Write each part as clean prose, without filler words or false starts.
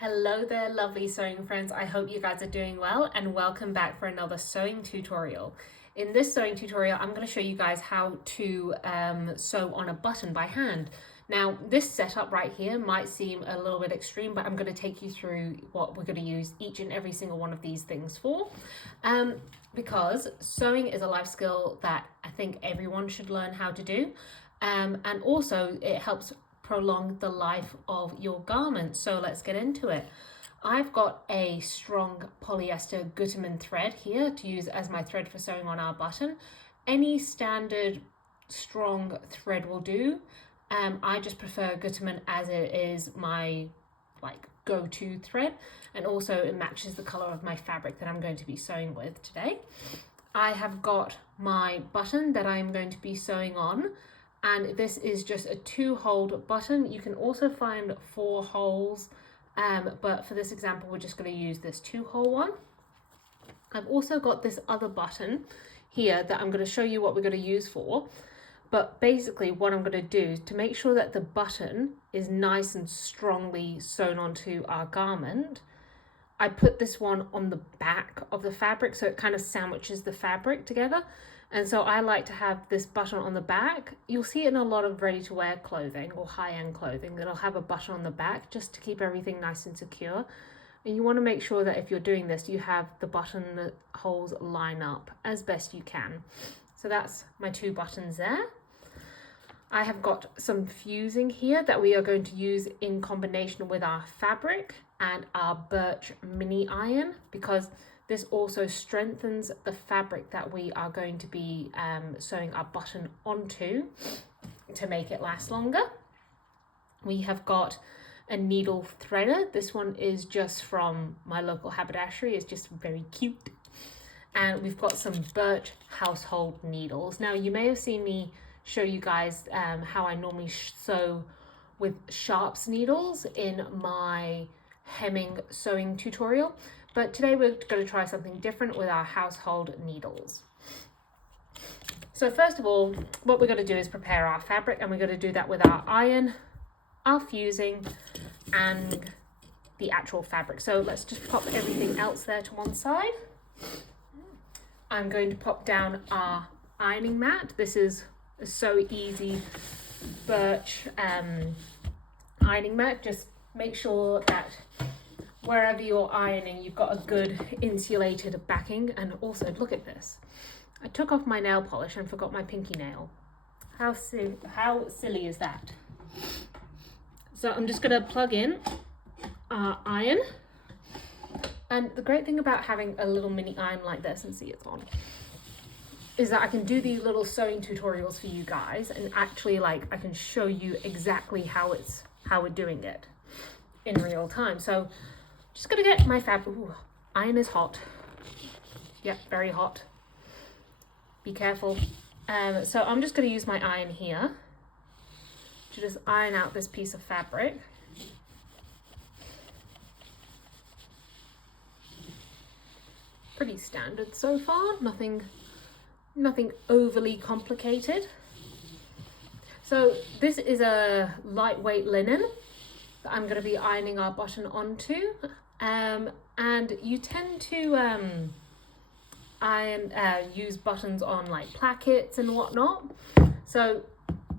Hello there, lovely sewing friends. I hope you guys are doing well and welcome back for another sewing tutorial. In this sewing tutorial, I'm going to show you guys how to sew on a button by hand. Now, this setup right here might seem a little bit extreme, but I'm going to take you through what we're going to use each and every single one of these things for. Because sewing is a life skill that I think everyone should learn how to do. And also it helps prolong the life of your garment. So let's get into it. I've got a strong polyester Gütermann thread here to use as my thread for sewing on our button. Any standard strong thread will do. I just prefer Gütermann as it is my go-to thread, and also it matches the color of my fabric that I'm going to be sewing with today. I have got my button that I'm going to be sewing on, and this is just a 2-hole button. You can also find 4 holes, but for this example we're just going to use this 2-hole one. I've also got this other button here that I'm going to show you what we're going to use for. But basically what I'm going to do is to make sure that the button is nice and strongly sewn onto our garment, I put this one on the back of the fabric so it kind of sandwiches the fabric together. And so I like to have this button on the back. You'll see it in a lot of ready-to-wear clothing or high-end clothing. It'll have a button on the back just to keep everything nice and secure. And you want to make sure that if you're doing this, you have the button holes line up as best you can. So that's my 2 buttons there. I have got some fusing here that we are going to use in combination with our fabric and our birch mini iron, because this also strengthens the fabric that we are going to be sewing our button onto to make it last longer. We have got a needle threader. This one is just from my local haberdashery. It's just very cute. And we've got some birch household needles. Now, you may have seen me show you guys how I normally sew with sharps needles in my hemming sewing tutorial, but today we're going to try something different with our household needles. So first of all, what we're going to do is prepare our fabric, and we're going to do that with our iron, our fusing, and the actual fabric. So let's just pop everything else there to one side. I'm going to pop down our ironing mat. This is a So Easy birch ironing mat. Just make sure that wherever you're ironing, you've got a good insulated backing. And also, look at this. I took off my nail polish and forgot my pinky nail. How silly is that? So I'm just going to plug in our iron. And the great thing about having a little mini iron like this, and see it's on, is that I can do these little sewing tutorials for you guys, and actually I can show you exactly how we're doing it in real time. So just gonna get my fabric. Ooh, iron is hot. Yep, very hot. Be careful. So I'm just gonna use my iron here to just iron out this piece of fabric. Pretty standard so far, nothing overly complicated. So this is a lightweight linen that I'm going to be ironing our button onto, and you tend to use buttons on like plackets and whatnot, so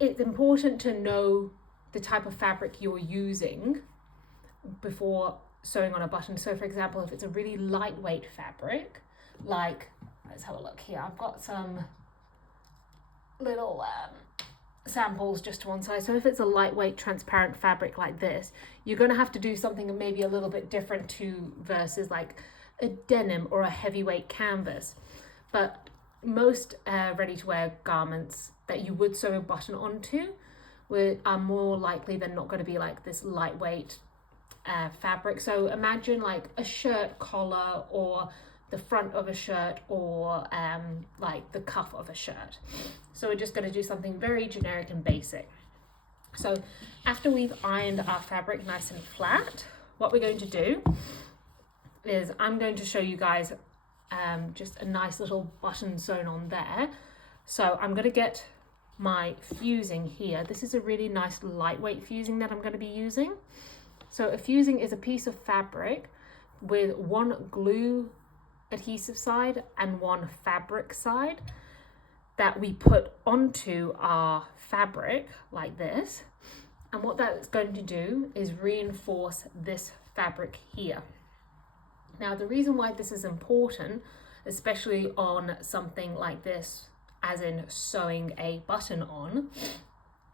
it's important to know the type of fabric you're using before sewing on a button. So for example, if it's a really lightweight fabric, like, let's have a look here. I've got some little samples just to one side. So if it's a lightweight transparent fabric like this, you're going to have to do something maybe a little bit different to versus like a denim or a heavyweight canvas. But most ready-to-wear garments that you would sew a button onto are more likely than not going to be like this lightweight fabric. So imagine like a shirt collar or the front of a shirt, or like the cuff of a shirt. So we're just going to do something very generic and basic. So after we've ironed our fabric nice and flat, what we're going to do is I'm going to show you guys just a nice little button sewn on there. So I'm going to get my fusing here. This is a really nice lightweight fusing that I'm going to be using. So a fusing is a piece of fabric with one glue adhesive side and one fabric side that we put onto our fabric like this. And what that's going to do is reinforce this fabric here. Now, the reason why this is important, especially on something like this, as in sewing a button on,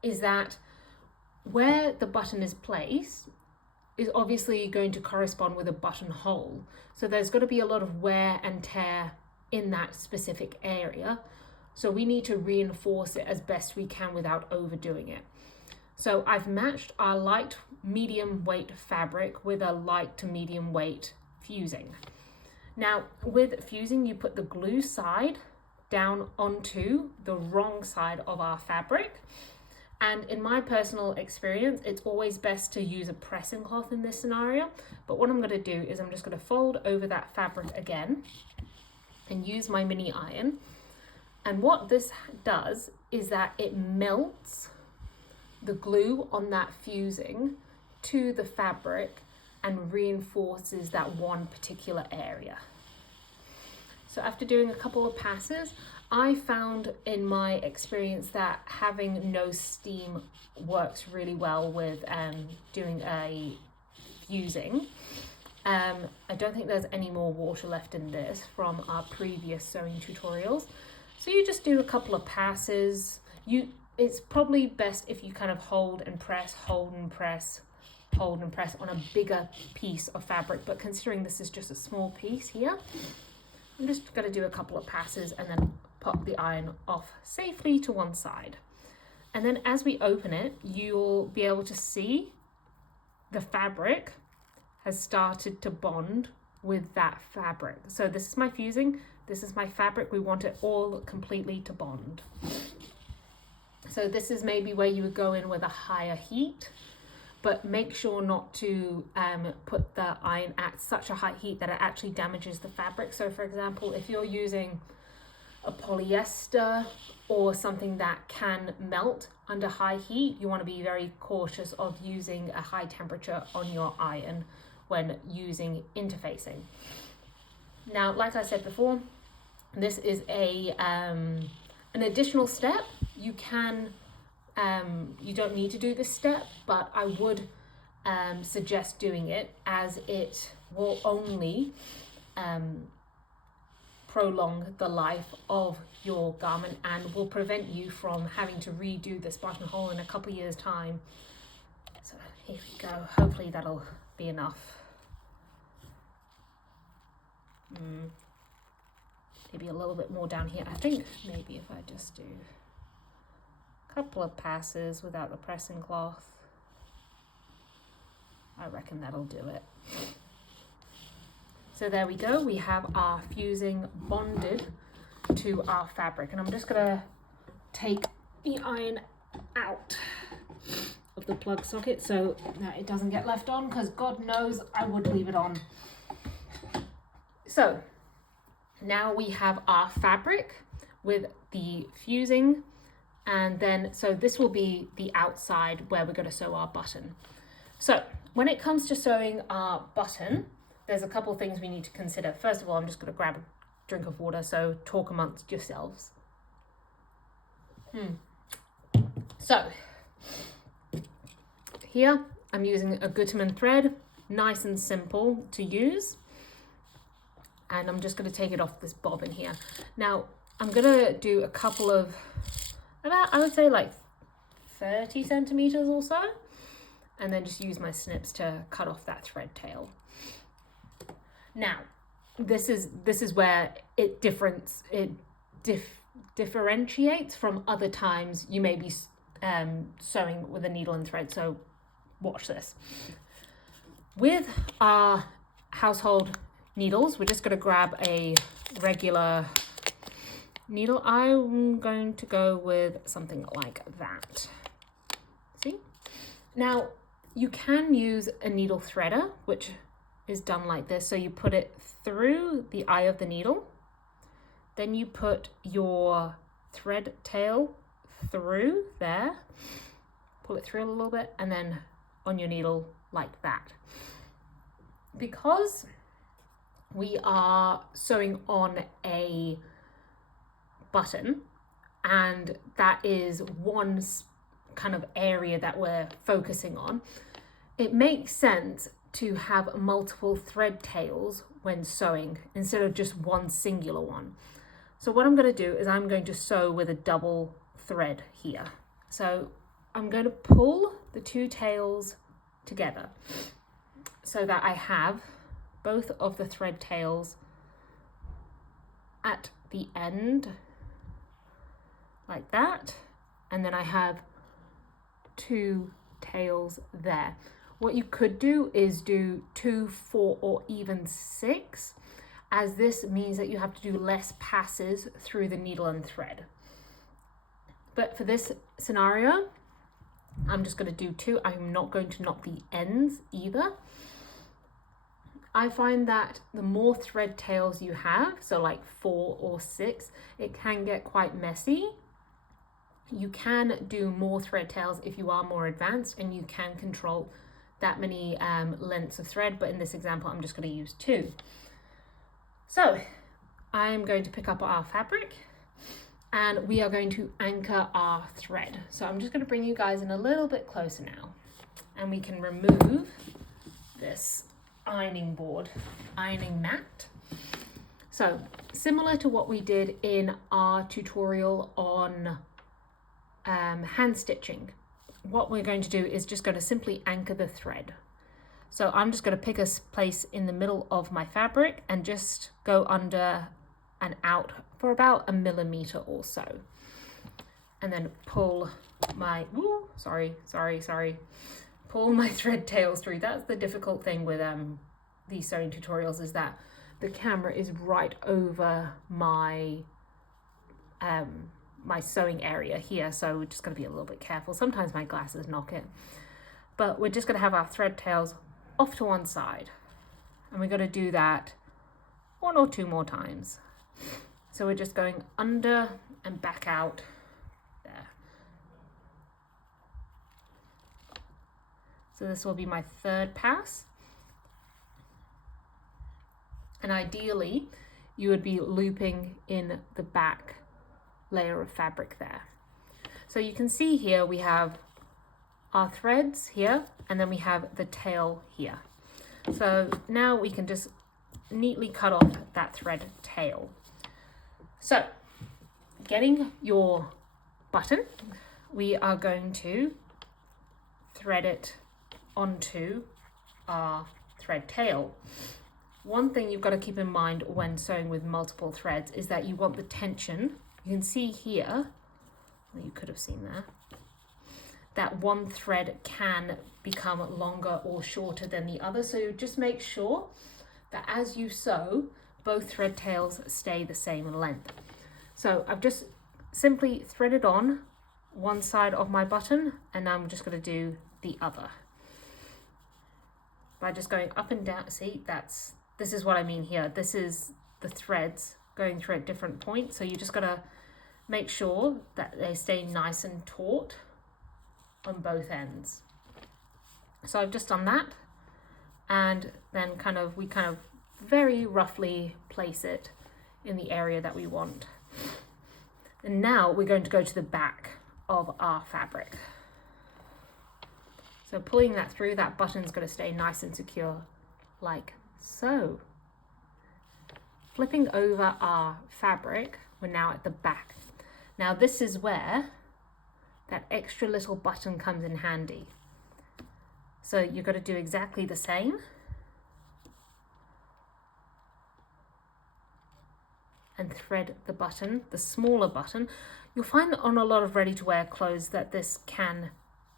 is that where the button is placed is obviously going to correspond with a buttonhole. So there's going to be a lot of wear and tear in that specific area. So we need to reinforce it as best we can without overdoing it. So I've matched our light medium weight fabric with a light to medium weight fusing. Now with fusing, you put the glue side down onto the wrong side of our fabric. And in my personal experience, it's always best to use a pressing cloth in this scenario. But what I'm going to do is I'm just going to fold over that fabric again and use my mini iron. And what this does is that it melts the glue on that fusing to the fabric and reinforces that one particular area. So after doing a couple of passes, I found in my experience that having no steam works really well with doing a fusing. I don't think there's any more water left in this from our previous sewing tutorials. So you just do a couple of passes. It's probably best if you kind of hold and press on a bigger piece of fabric, but considering this is just a small piece here, I'm just going to do a couple of passes and then pop the iron off safely to one side. And then as we open it, you'll be able to see the fabric has started to bond with that fabric. So this is my fusing, this is my fabric. We want it all completely to bond. So this is maybe where you would go in with a higher heat, but make sure not to put the iron at such a high heat that it actually damages the fabric. So for example, if you're using a polyester or something that can melt under high heat, you want to be very cautious of using a high temperature on your iron when using interfacing. Now, like I said before, this is an additional step. You can you don't need to do this step, but I would suggest doing it, as it will only prolong the life of your garment and will prevent you from having to redo this buttonhole in a couple of years' time. So here we go. Hopefully that'll be enough. Maybe a little bit more down here. I think maybe if I just do a couple of passes without the pressing cloth, I reckon that'll do it. So there we go. We have our fusing bonded to our fabric, and I'm just gonna take the iron out of the plug socket so that it doesn't get left on, because God knows I would leave it on. So now we have our fabric with the fusing, and then so this will be the outside where we're going to sew our button. So when it comes to sewing our button, there's a couple of things we need to consider. First of all, I'm just going to grab a drink of water, so talk amongst yourselves. So here I'm using a Gutermann thread, nice and simple to use. And I'm just going to take it off this bobbin here. Now, I'm going to do a couple of, about, I would say like 30 centimeters or so. And then just use my snips to cut off that thread tail. Now, this is where it differentiates from other times you may be sewing with a needle and thread. So watch this. With our household needles, we're just going to grab a regular needle. I'm going to go with something like that. See? Now, you can use a needle threader, which is done like this. So you put it through the eye of the needle, then you put your thread tail through there, pull it through a little bit, and then on your needle like that. Because we are sewing on a button, and that is one kind of area that we're focusing on, it makes sense to have multiple thread tails when sewing instead of just one singular one. So what I'm going to do is I'm going to sew with a double thread here. So I'm going to pull the two tails together so that I have both of the thread tails at the end like that, and then I have two tails there. What you could do is do 2, 4, or even 6, as this means that you have to do less passes through the needle and thread. But for this scenario, I'm just going to do 2. I'm not going to knot the ends either. I find that the more thread tails you have, so like 4 or 6, it can get quite messy. You can do more thread tails if you are more advanced and you can control that many lengths of thread, but in this example I'm just going to use 2. So I'm going to pick up our fabric and we are going to anchor our thread. So I'm just going to bring you guys in a little bit closer now, and we can remove this ironing mat. So similar to what we did in our tutorial on hand stitching, what we're going to do is just going to simply anchor the thread. So I'm just going to pick a place in the middle of my fabric and just go under and out for about 1 millimeter or so, and then pull my pull my thread tails through. That's the difficult thing with these sewing tutorials, is that the camera is right over my my sewing area here, so we're just going to be a little bit careful. Sometimes my glasses knock it, but we're just going to have our thread tails off to one side, and we're going to do that 1 or 2 more times. So we're just going under and back out there. So this will be my 3rd pass, and ideally you would be looping in the back layer of fabric there. So you can see here we have our threads here, and then we have the tail here. So now we can just neatly cut off that thread tail. So getting your button, we are going to thread it onto our thread tail. One thing you've got to keep in mind when sewing with multiple threads is that you want the tension. You can see here, well, you could have seen there, that one thread can become longer or shorter than the other. So just make sure that as you sew, both thread tails stay the same length. So I've just simply threaded on one side of my button, and now I'm just going to do the other by just going up and down. See, this is what I mean here. This is the threads going through at different points, so you just got to make sure that they stay nice and taut on both ends. So I've just done that, and then we kind of very roughly place it in the area that we want. And now we're going to go to the back of our fabric. So pulling that through, that button's going to stay nice and secure like so. Flipping over our fabric, we're now at the back. Now this is where that extra little button comes in handy. So you've got to do exactly the same. And thread the button, the smaller button. You'll find that on a lot of ready-to-wear clothes that this can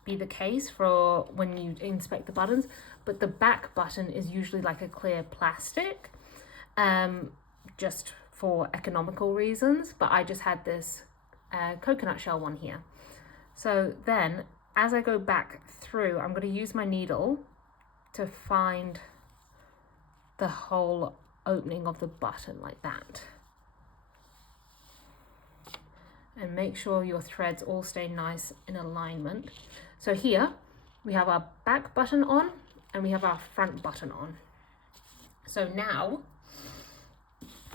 be the case for when you inspect the buttons, but the back button is usually like a clear plastic, just for economical reasons, but I just had this coconut shell one here. So then as I go back through, I'm going to use my needle to find the whole opening of the button like that. And make sure your threads all stay nice in alignment. So here we have our back button on, and we have our front button on. So now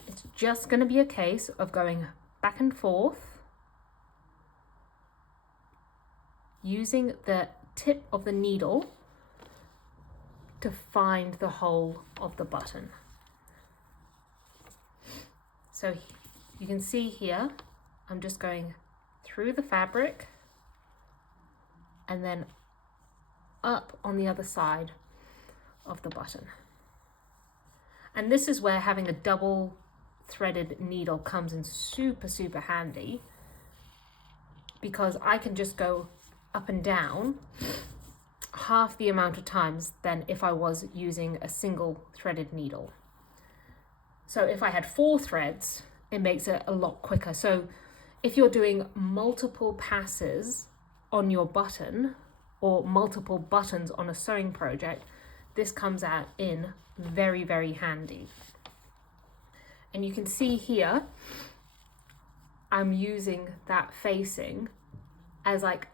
it's just going to be a case of going back and forth using the tip of the needle to find the hole of the button. So you can see here, I'm just going through the fabric and then up on the other side of the button. And this is where having a double threaded needle comes in super handy, because I can just go up and down half the amount of times than if I was using a single threaded needle. So if I had 4 threads, it makes it a lot quicker. So if you're doing multiple passes on your button or multiple buttons on a sewing project, this comes out in very handy. And you can see here, I'm using that facing as like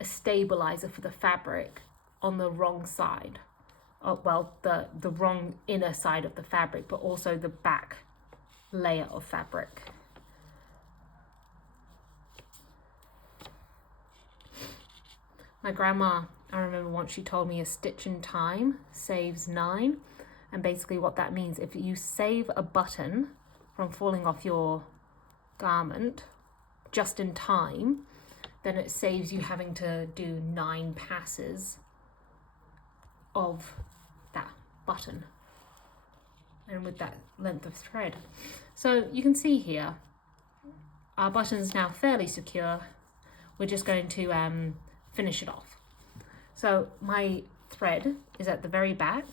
a stabilizer for the fabric on the wrong side. Oh, well, the wrong inner side of the fabric, but also the back layer of fabric. My grandma, I remember once she told me a stitch in time saves 9. And basically what that means, if you save a button from falling off your garment just in time, then it saves you having to do 9 passes of that button and with that length of thread. So you can see here, our button is now fairly secure. We're just going to finish it off. So my thread is at the very back,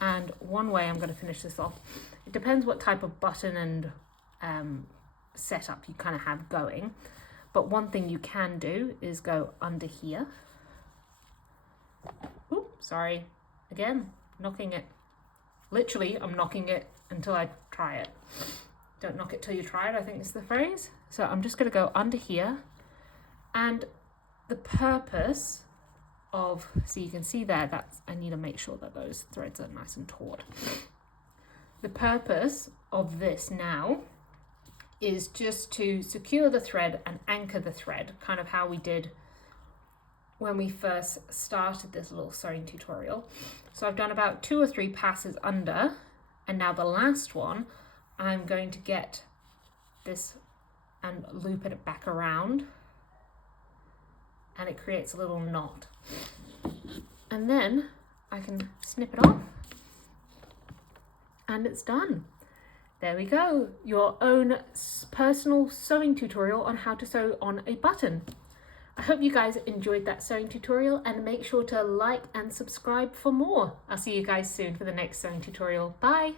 and one way I'm going to finish this off, it depends what type of button and setup you kind of have going, but one thing you can do is go under here. Oop, sorry, again, knocking it. Literally, I'm knocking it until I try it. Don't knock it till you try it, I think is the phrase. So I'm just going to go under here, and the purpose of, so you can see there, that's, I need to make sure that those threads are nice and taut. The purpose of this now is just to secure the thread and anchor the thread, kind of how we did when we first started this little sewing tutorial. So I've done about 2 or 3 passes under, and now the last one, I'm going to get this and loop it back around, and it creates a little knot. And then I can snip it off and it's done. There we go, your own personal sewing tutorial on how to sew on a button. I hope you guys enjoyed that sewing tutorial, and make sure to like and subscribe for more. I'll see you guys soon for the next sewing tutorial. Bye!